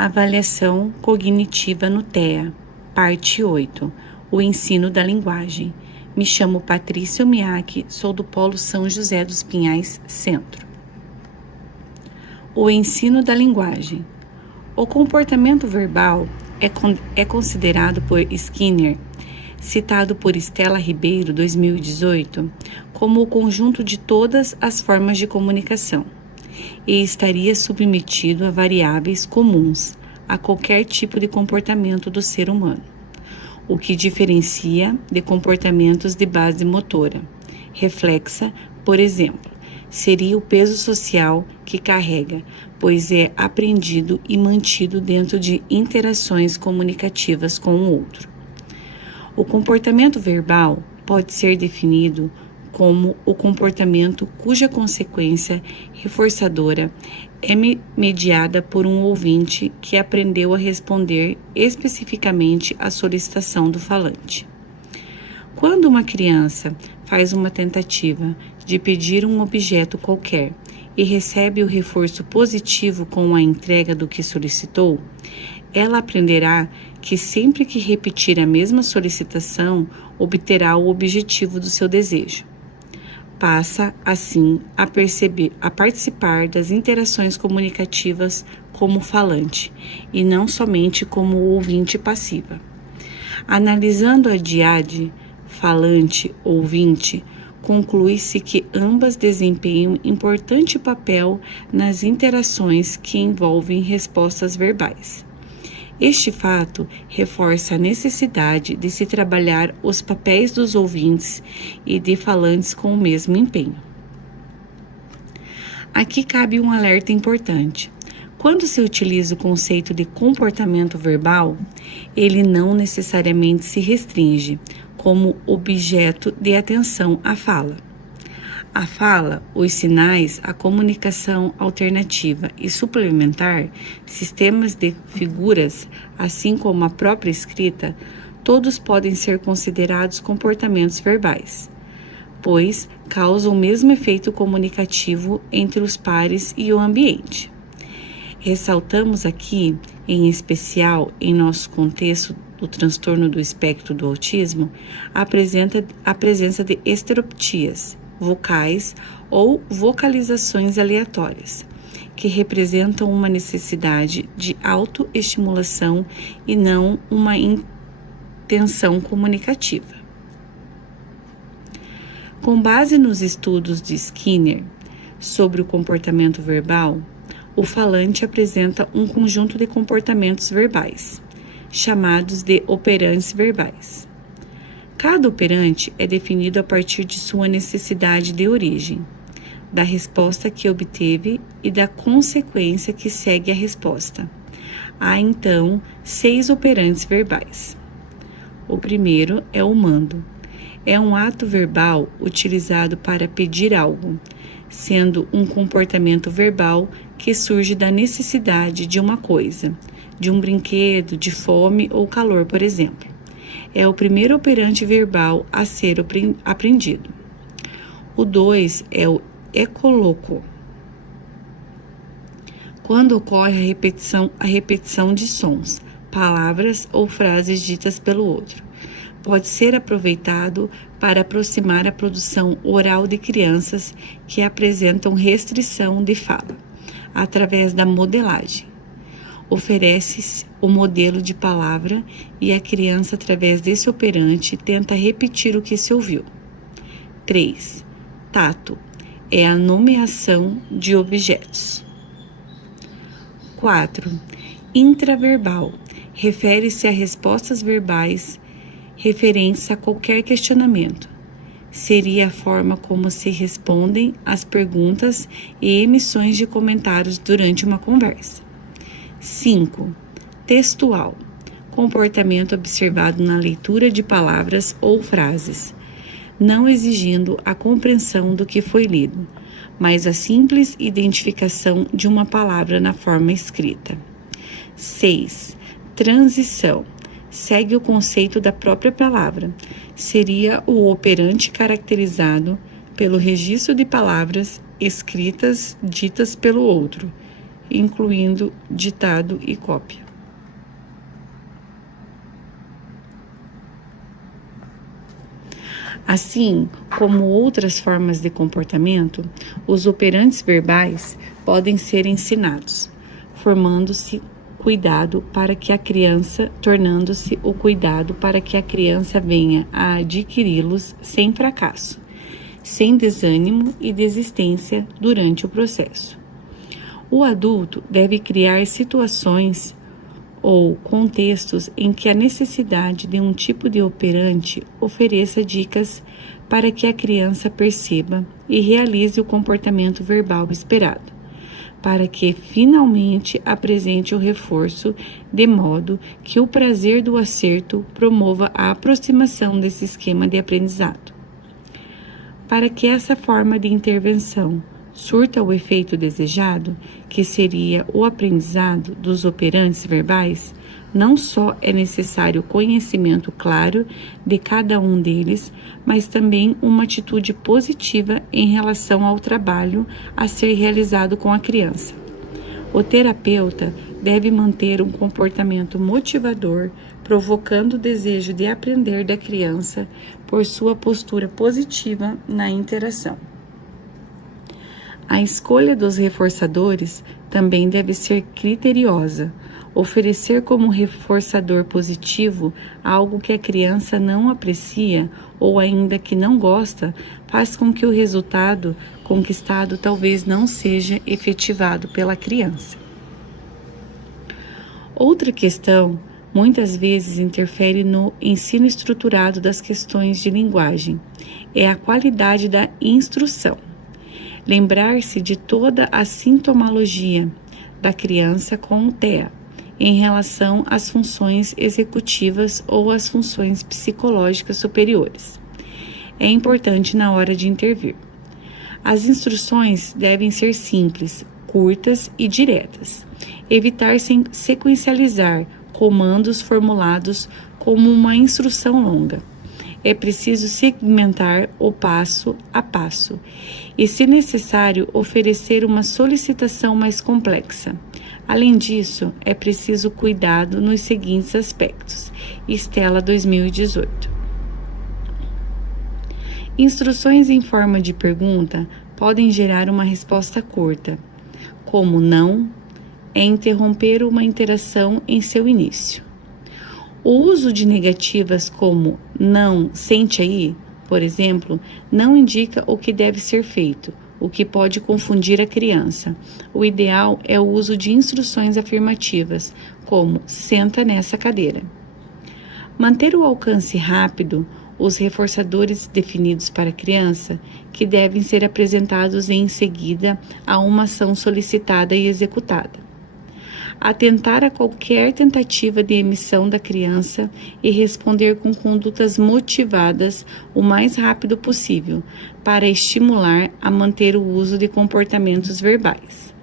Avaliação cognitiva no TEA, parte 8, o ensino da linguagem. Me chamo Patrícia Miaki, sou do Polo São José dos Pinhais, Centro. O ensino da linguagem. O comportamento verbal é considerado por Skinner, citado por Estela Ribeiro, 2018, como o conjunto de todas as formas de comunicação, e estaria submetido a variáveis comuns a qualquer tipo de comportamento do ser humano, o que diferencia de comportamentos de base motora reflexa, por exemplo, seria o peso social que carrega, pois é aprendido e mantido dentro de interações comunicativas com o outro. O comportamento verbal pode ser definido como o comportamento cuja consequência reforçadora é mediada por um ouvinte que aprendeu a responder especificamente à solicitação do falante. Quando uma criança faz uma tentativa de pedir um objeto qualquer e recebe o reforço positivo com a entrega do que solicitou, ela aprenderá que sempre que repetir a mesma solicitação, obterá o objetivo do seu desejo. Passa, assim, a participar das interações comunicativas como falante, e não somente como ouvinte passiva. Analisando a diade, falante-ouvinte, conclui-se que ambas desempenham importante papel nas interações que envolvem respostas verbais. Este fato reforça a necessidade de se trabalhar os papéis dos ouvintes e de falantes com o mesmo empenho. Aqui cabe um alerta importante. Quando se utiliza o conceito de comportamento verbal, ele não necessariamente se restringe como objeto de atenção à fala. A fala, os sinais, a comunicação alternativa e suplementar, sistemas de figuras, assim como a própria escrita, todos podem ser considerados comportamentos verbais, pois causam o mesmo efeito comunicativo entre os pares e o ambiente. Ressaltamos aqui, em especial em nosso contexto do transtorno do espectro do autismo, a presença de estereotipias vocais ou vocalizações aleatórias, que representam uma necessidade de autoestimulação e não uma intenção comunicativa. Com base nos estudos de Skinner sobre o comportamento verbal, o falante apresenta um conjunto de comportamentos verbais, chamados de operantes verbais. Cada operante é definido a partir de sua necessidade de origem, da resposta que obteve e da consequência que segue a resposta. Há, então, 6 operantes verbais. O primeiro é o mando. É um ato verbal utilizado para pedir algo, sendo um comportamento verbal que surge da necessidade de uma coisa, de um brinquedo, de fome ou calor, por exemplo. É o primeiro operante verbal a ser aprendido. O 2 é o ecoloco, quando ocorre a repetição de sons, palavras ou frases ditas pelo outro. Pode ser aproveitado para aproximar a produção oral de crianças que apresentam restrição de fala, através da modelagem. Oferece-se o modelo de palavra e a criança, através desse operante, tenta repetir o que se ouviu. 3. Tato. É a nomeação de objetos. 4. Intraverbal. Refere-se a respostas verbais referentes a qualquer questionamento. Seria a forma como se respondem às perguntas e emissões de comentários durante uma conversa. 5. Textual. Comportamento observado na leitura de palavras ou frases, não exigindo a compreensão do que foi lido, mas a simples identificação de uma palavra na forma escrita. 6. Transição. Segue o conceito da própria palavra. Seria o operante caracterizado pelo registro de palavras escritas ditas pelo outro, incluindo ditado e cópia. Assim como outras formas de comportamento, os operantes verbais podem ser ensinados, tornando-se o cuidado para que a criança venha a adquiri-los sem fracasso, sem desânimo e desistência durante o processo. O adulto deve criar situações ou contextos em que a necessidade de um tipo de operante ofereça dicas para que a criança perceba e realize o comportamento verbal esperado, para que finalmente apresente o reforço, de modo que o prazer do acerto promova a aproximação desse esquema de aprendizado. Para que essa forma de intervenção surta o efeito desejado, que seria o aprendizado dos operantes verbais, não só é necessário conhecimento claro de cada um deles, mas também uma atitude positiva em relação ao trabalho a ser realizado com a criança. O terapeuta deve manter um comportamento motivador, provocando o desejo de aprender da criança por sua postura positiva na interação. A escolha dos reforçadores também deve ser criteriosa. Oferecer como reforçador positivo algo que a criança não aprecia ou ainda que não gosta, faz com que o resultado conquistado talvez não seja efetivado pela criança. Outra questão muitas vezes interfere no ensino estruturado das questões de linguagem é a qualidade da instrução. Lembrar-se de toda a sintomologia da criança com o TEA em relação às funções executivas ou às funções psicológicas superiores. É importante na hora de intervir. As instruções devem ser simples, curtas e diretas. Evitar sequencializar comandos formulados como uma instrução longa. É preciso segmentar o passo a passo e, se necessário, oferecer uma solicitação mais complexa. Além disso, é preciso cuidado nos seguintes aspectos. Estela 2018. Instruções em forma de pergunta podem gerar uma resposta curta, como não, é interromper uma interação em seu início. O uso de negativas como não, sente aí, por exemplo, não indica o que deve ser feito, o que pode confundir a criança. O ideal é o uso de instruções afirmativas, como senta nessa cadeira. Manter o alcance rápido, os reforçadores definidos para a criança, que devem ser apresentados em seguida a uma ação solicitada e executada. Atentar a qualquer tentativa de emissão da criança e responder com condutas motivadas o mais rápido possível, para estimular a manter o uso de comportamentos verbais.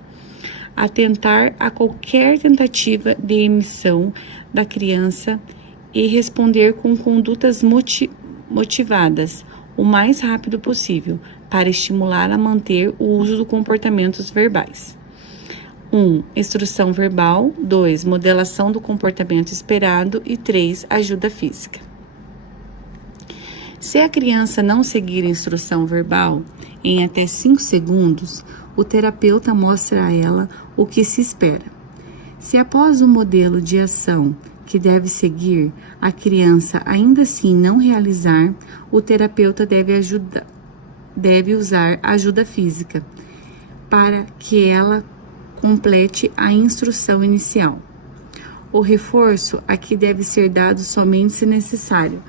Atentar a qualquer tentativa de emissão da criança e responder com condutas motivadas o mais rápido possível, para estimular a manter o uso de comportamentos verbais. 1. Instrução verbal. 2. Modelação do comportamento esperado. E 3. Ajuda física. Se a criança não seguir a instrução verbal em até 5 segundos, o terapeuta mostra a ela o que se espera. Se após o modelo de ação que deve seguir, a criança ainda assim não realizar, o terapeuta deve usar ajuda física para que ela complete a instrução inicial. O reforço aqui deve ser dado somente se necessário,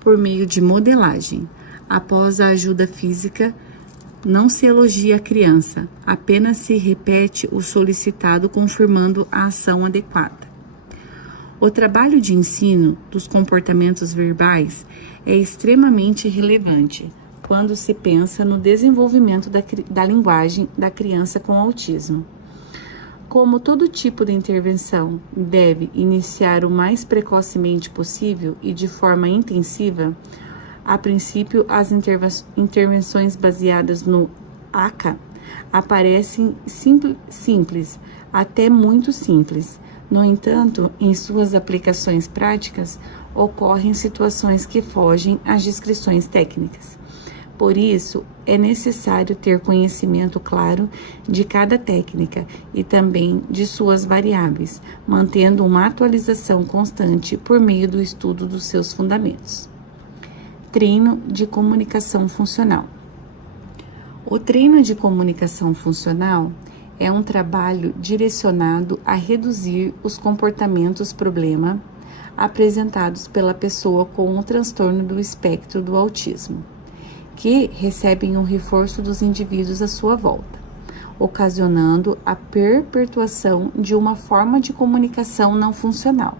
por meio de modelagem. Após a ajuda física, não se elogia a criança, apenas se repete o solicitado confirmando a ação adequada. O trabalho de ensino dos comportamentos verbais é extremamente relevante quando se pensa no desenvolvimento da linguagem da criança com autismo. Como todo tipo de intervenção deve iniciar o mais precocemente possível e de forma intensiva, a princípio as intervenções baseadas no ACA aparecem simples, até muito simples. No entanto, em suas aplicações práticas, ocorrem situações que fogem às descrições técnicas. Por isso, é necessário ter conhecimento claro de cada técnica e também de suas variáveis, mantendo uma atualização constante por meio do estudo dos seus fundamentos. Treino de comunicação funcional. O treino de comunicação funcional é um trabalho direcionado a reduzir os comportamentos problema apresentados pela pessoa com o transtorno do espectro do autismo, que recebem um reforço dos indivíduos à sua volta, ocasionando a perpetuação de uma forma de comunicação não funcional.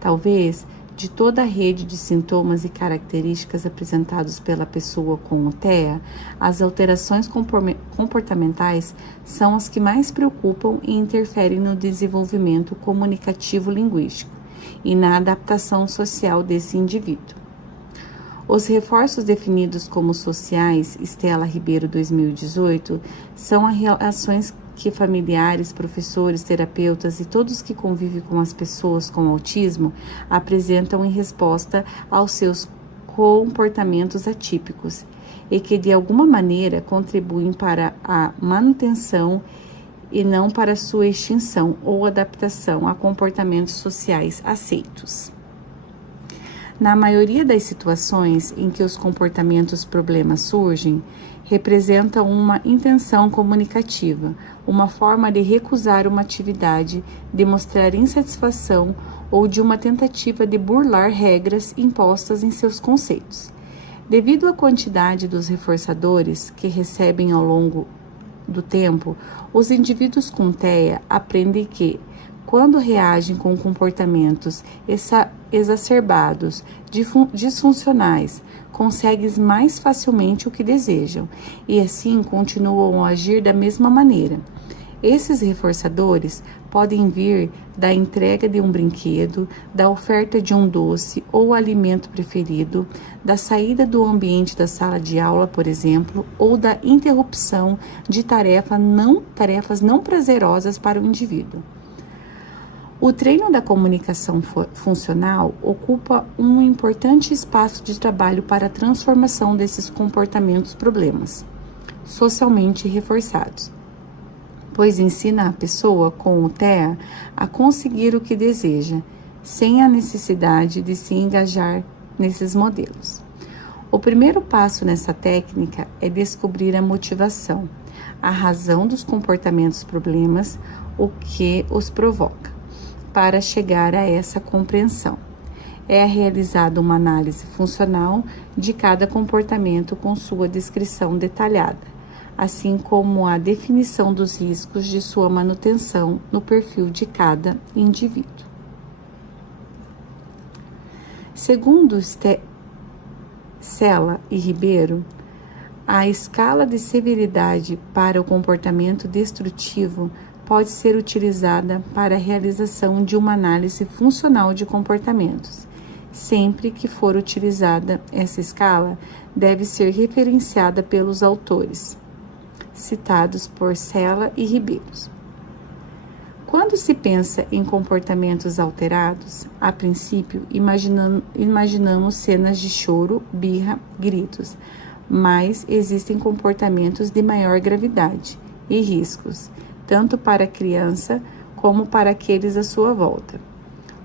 Talvez de toda a rede de sintomas e características apresentados pela pessoa com o TEA, as alterações comportamentais são as que mais preocupam e interferem no desenvolvimento comunicativo-linguístico e na adaptação social desse indivíduo. Os reforços definidos como sociais, Stella Ribeiro 2018, são as relações que familiares, professores, terapeutas e todos que convivem com as pessoas com autismo apresentam em resposta aos seus comportamentos atípicos e que de alguma maneira contribuem para a manutenção e não para sua extinção ou adaptação a comportamentos sociais aceitos. Na maioria das situações em que os comportamentos problemas surgem, representam uma intenção comunicativa, uma forma de recusar uma atividade, demonstrar insatisfação ou de uma tentativa de burlar regras impostas em seus conceitos. Devido à quantidade dos reforçadores que recebem ao longo do tempo, os indivíduos com TEA aprendem que, quando reagem com comportamentos exacerbados, disfuncionais, conseguem mais facilmente o que desejam e assim continuam a agir da mesma maneira. Esses reforçadores podem vir da entrega de um brinquedo, da oferta de um doce ou alimento preferido, da saída do ambiente da sala de aula, por exemplo, ou da interrupção de tarefas não prazerosas para o indivíduo. O treino da comunicação funcional ocupa um importante espaço de trabalho para a transformação desses comportamentos problemas, socialmente reforçados, pois ensina a pessoa com o TEA a conseguir o que deseja, sem a necessidade de se engajar nesses modelos. O primeiro passo nessa técnica é descobrir a motivação, a razão dos comportamentos problemas, o que os provoca. Para chegar a essa compreensão, é realizada uma análise funcional de cada comportamento com sua descrição detalhada, assim como a definição dos riscos de sua manutenção no perfil de cada indivíduo. Segundo Sela e Ribeiro, a escala de severidade para o comportamento destrutivo pode ser utilizada para a realização de uma análise funcional de comportamentos. Sempre que for utilizada essa escala, deve ser referenciada pelos autores, citados por Sela e Ribeiro. Quando se pensa em comportamentos alterados, a princípio imaginamos cenas de choro, birra, gritos, mas existem comportamentos de maior gravidade e riscos, tanto para a criança como para aqueles à sua volta.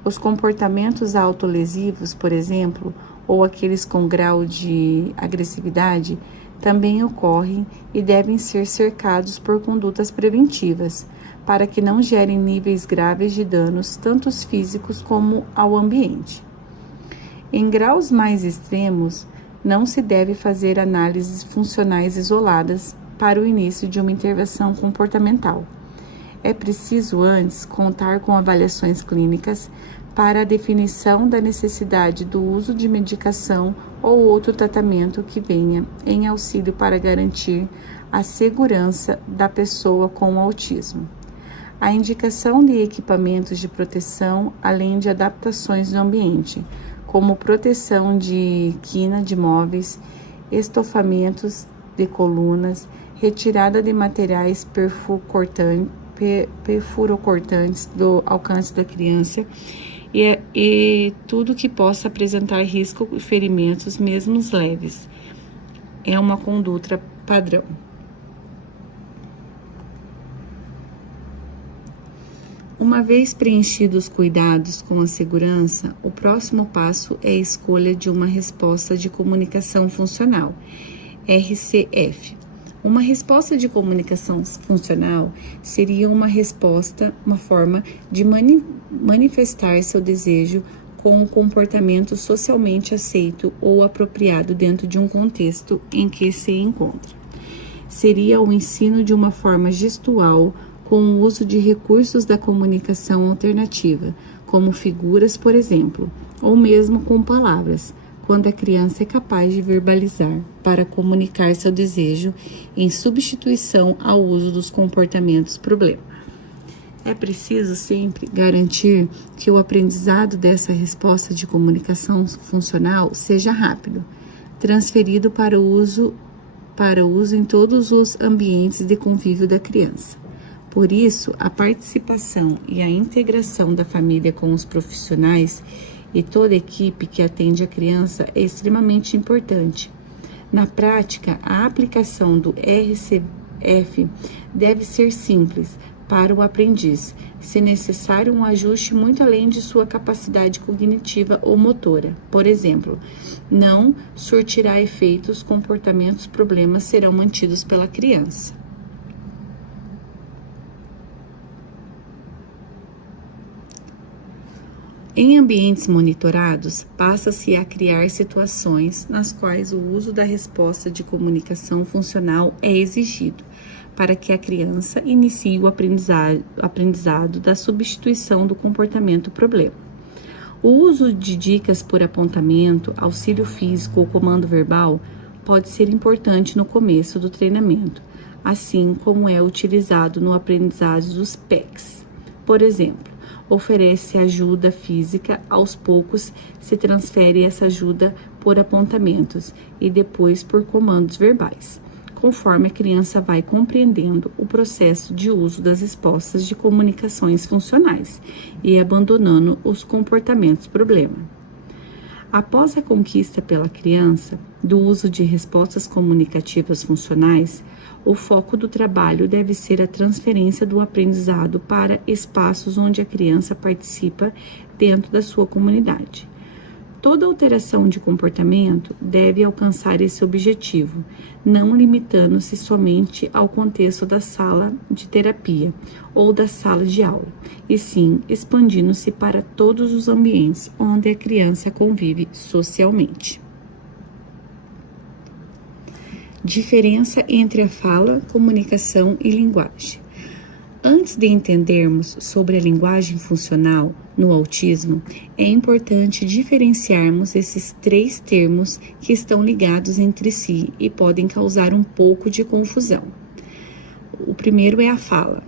Os comportamentos autolesivos, por exemplo, ou aqueles com grau de agressividade, também ocorrem e devem ser cercados por condutas preventivas, para que não gerem níveis graves de danos, tanto físicos como ao ambiente. Em graus mais extremos, não se deve fazer análises funcionais isoladas para o início de uma intervenção comportamental. É preciso antes contar com avaliações clínicas para a definição da necessidade do uso de medicação ou outro tratamento que venha em auxílio para garantir a segurança da pessoa com autismo. A indicação de equipamentos de proteção, além de adaptações no ambiente, como proteção de quina de móveis, estofamentos de colunas, retirada de materiais perfurocortantes do alcance da criança e tudo que possa apresentar risco de ferimentos, mesmo leves. É uma conduta padrão. Uma vez preenchidos os cuidados com a segurança, o próximo passo é a escolha de uma resposta de comunicação funcional, RCF. Uma resposta de comunicação funcional seria uma forma de manifestar seu desejo com um comportamento socialmente aceito ou apropriado dentro de um contexto em que se encontra. Seria o ensino de uma forma gestual com o uso de recursos da comunicação alternativa, como figuras, por exemplo, ou mesmo com palavras, quando a criança é capaz de verbalizar para comunicar seu desejo em substituição ao uso dos comportamentos problema. É preciso sempre garantir que o aprendizado dessa resposta de comunicação funcional seja rápido, transferido para o uso em todos os ambientes de convívio da criança. Por isso, a participação e a integração da família com os profissionais e toda a equipe que atende a criança é extremamente importante. Na prática, a aplicação do RCF deve ser simples para o aprendiz, se necessário um ajuste muito além de sua capacidade cognitiva ou motora. Por exemplo, não surtirá efeitos, comportamentos, problemas serão mantidos pela criança. Em ambientes monitorados, passa-se a criar situações nas quais o uso da resposta de comunicação funcional é exigido, para que a criança inicie o aprendizado da substituição do comportamento problema. O uso de dicas por apontamento, auxílio físico ou comando verbal pode ser importante no começo do treinamento, assim como é utilizado no aprendizado dos PECs. Por exemplo, oferece ajuda física, aos poucos se transfere essa ajuda por apontamentos e depois por comandos verbais, conforme a criança vai compreendendo o processo de uso das respostas de comunicações funcionais e abandonando os comportamentos problema. Após a conquista pela criança do uso de respostas comunicativas funcionais, o foco do trabalho deve ser a transferência do aprendizado para espaços onde a criança participa dentro da sua comunidade. Toda alteração de comportamento deve alcançar esse objetivo, não limitando-se somente ao contexto da sala de terapia ou da sala de aula, e sim expandindo-se para todos os ambientes onde a criança convive socialmente. Diferença entre a fala, comunicação e linguagem. Antes de entendermos sobre a linguagem funcional no autismo, é importante diferenciarmos esses três termos que estão ligados entre si e podem causar um pouco de confusão. O primeiro é a fala.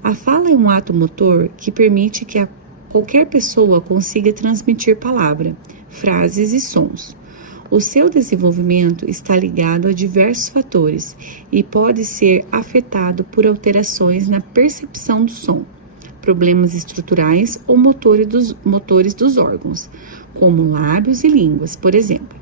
A fala é um ato motor que permite que qualquer pessoa consiga transmitir palavra, frases e sons. O seu desenvolvimento está ligado a diversos fatores e pode ser afetado por alterações na percepção do som, problemas estruturais ou motores dos órgãos, como lábios e línguas, por exemplo.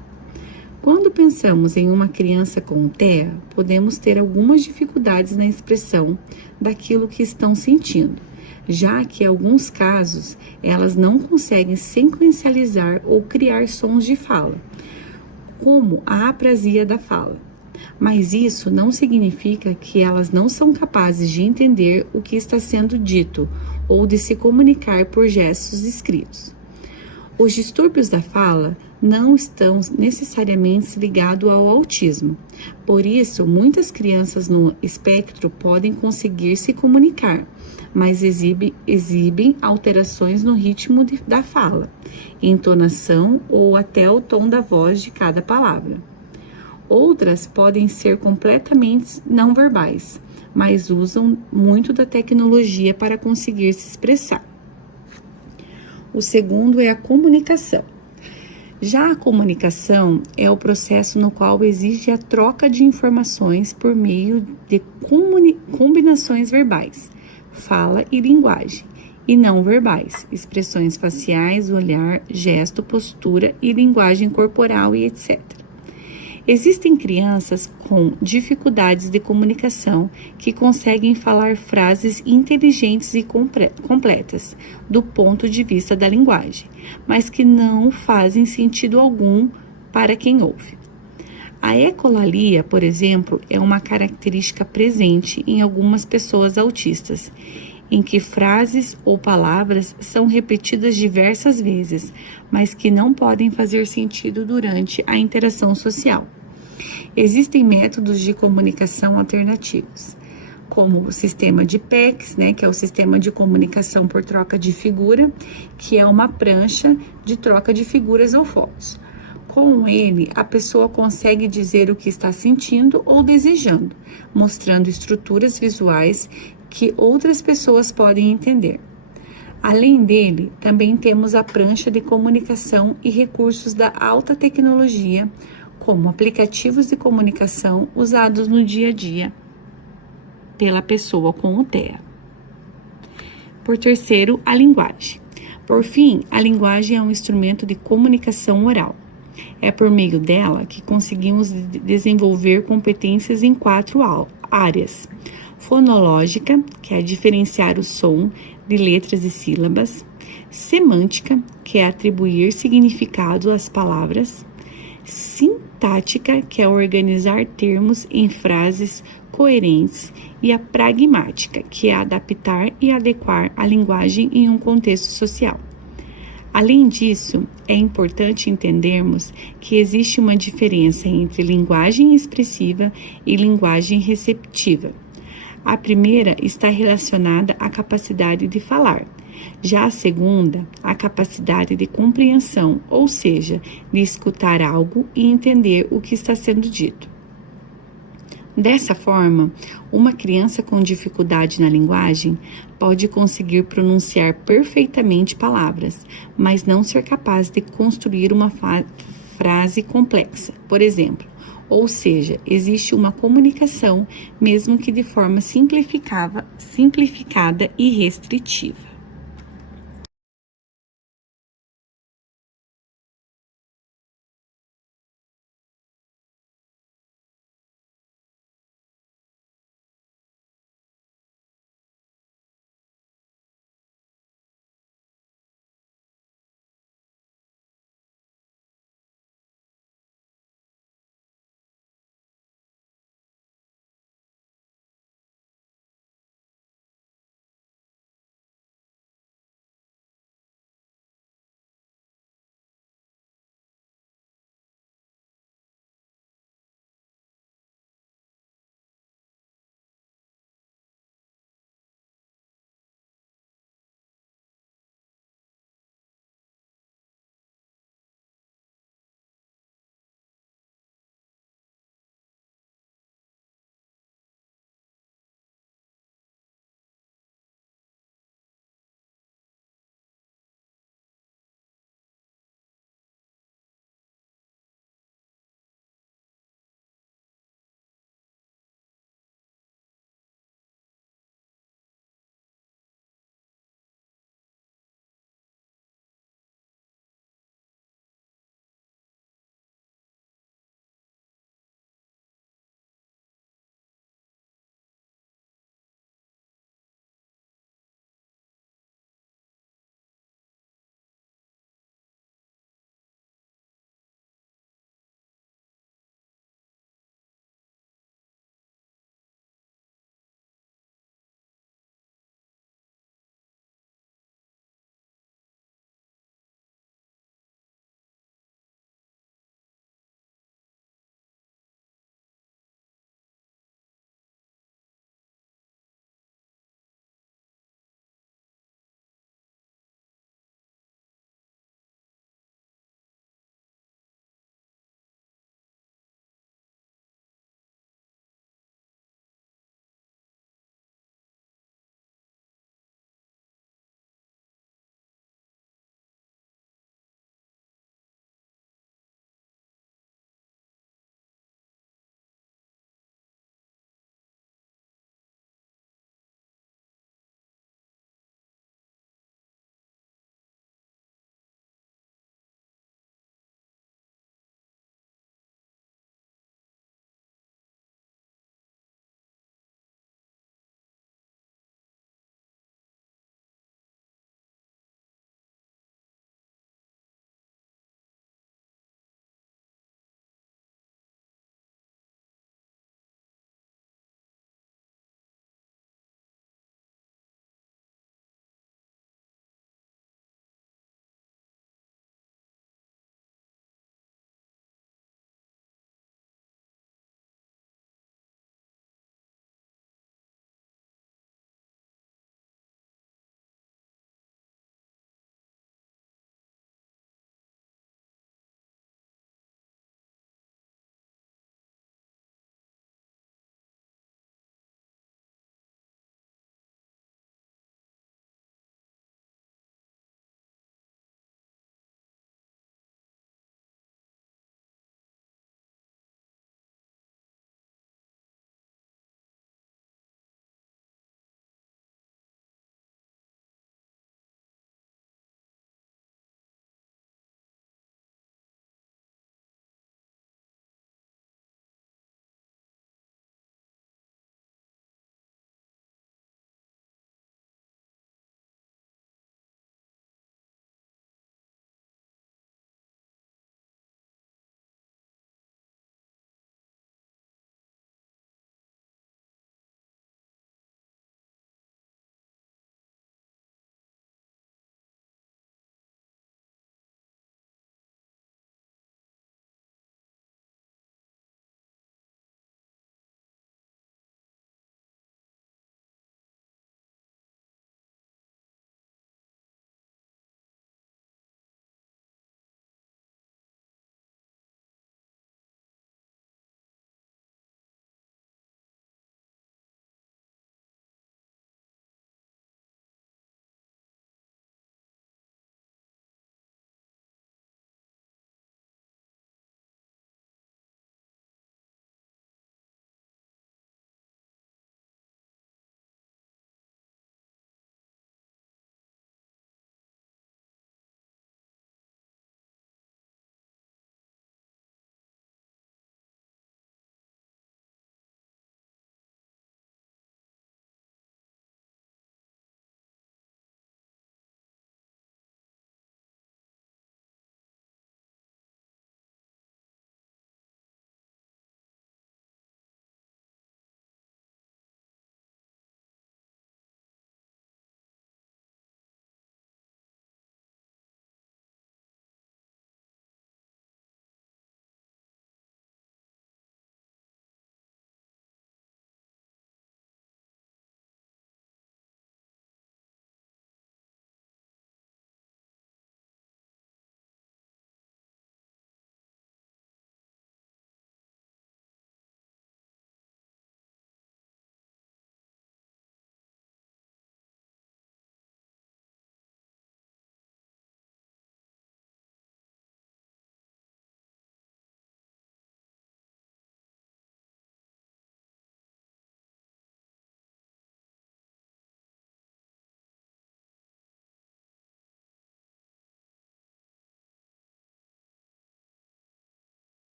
Quando pensamos em uma criança com TEA, podemos ter algumas dificuldades na expressão daquilo que estão sentindo, já que em alguns casos elas não conseguem sequencializar ou criar sons de fala, como a aprasia da fala. Mas isso não significa que elas não são capazes de entender o que está sendo dito ou de se comunicar por gestos escritos. Os distúrbios da fala não estão necessariamente ligados ao autismo. Por isso, muitas crianças no espectro podem conseguir se comunicar, mas exibem alterações no ritmo da fala, entonação ou até o tom da voz de cada palavra. Outras podem ser completamente não verbais, mas usam muito da tecnologia para conseguir se expressar. O segundo é a comunicação. Já a comunicação é o processo no qual exige a troca de informações por meio de combinações verbais, fala e linguagem, e não verbais, expressões faciais, olhar, gesto, postura e linguagem corporal e etc. Existem crianças com dificuldades de comunicação que conseguem falar frases inteligentes e completas do ponto de vista da linguagem, mas que não fazem sentido algum para quem ouve. A ecolalia, por exemplo, é uma característica presente em algumas pessoas autistas, em que frases ou palavras são repetidas diversas vezes, mas que não podem fazer sentido durante a interação social. Existem métodos de comunicação alternativos, como o sistema de PECs, que é o sistema de comunicação por troca de figura, que é uma prancha de troca de figuras ou fotos. Com ele, a pessoa consegue dizer o que está sentindo ou desejando, mostrando estruturas visuais que outras pessoas podem entender. Além dele, também temos a prancha de comunicação e recursos da alta tecnologia, como aplicativos de comunicação usados no dia a dia pela pessoa com o TEA. Por terceiro, a linguagem. Por fim, a linguagem é um instrumento de comunicação oral. É por meio dela que conseguimos desenvolver competências em 4 áreas: fonológica, que é diferenciar o som de letras e sílabas; semântica, que é atribuir significado às palavras; sintática, que é organizar termos em frases coerentes; e a pragmática, que é adaptar e adequar a linguagem em um contexto social. Além disso, é importante entendermos que existe uma diferença entre linguagem expressiva e linguagem receptiva. A primeira está relacionada à capacidade de falar, já a segunda, à capacidade de compreensão, ou seja, de escutar algo e entender o que está sendo dito. Dessa forma, uma criança com dificuldade na linguagem pode conseguir pronunciar perfeitamente palavras, mas não ser capaz de construir uma frase complexa, por exemplo. Ou seja, existe uma comunicação, mesmo que de forma simplificada e restritiva.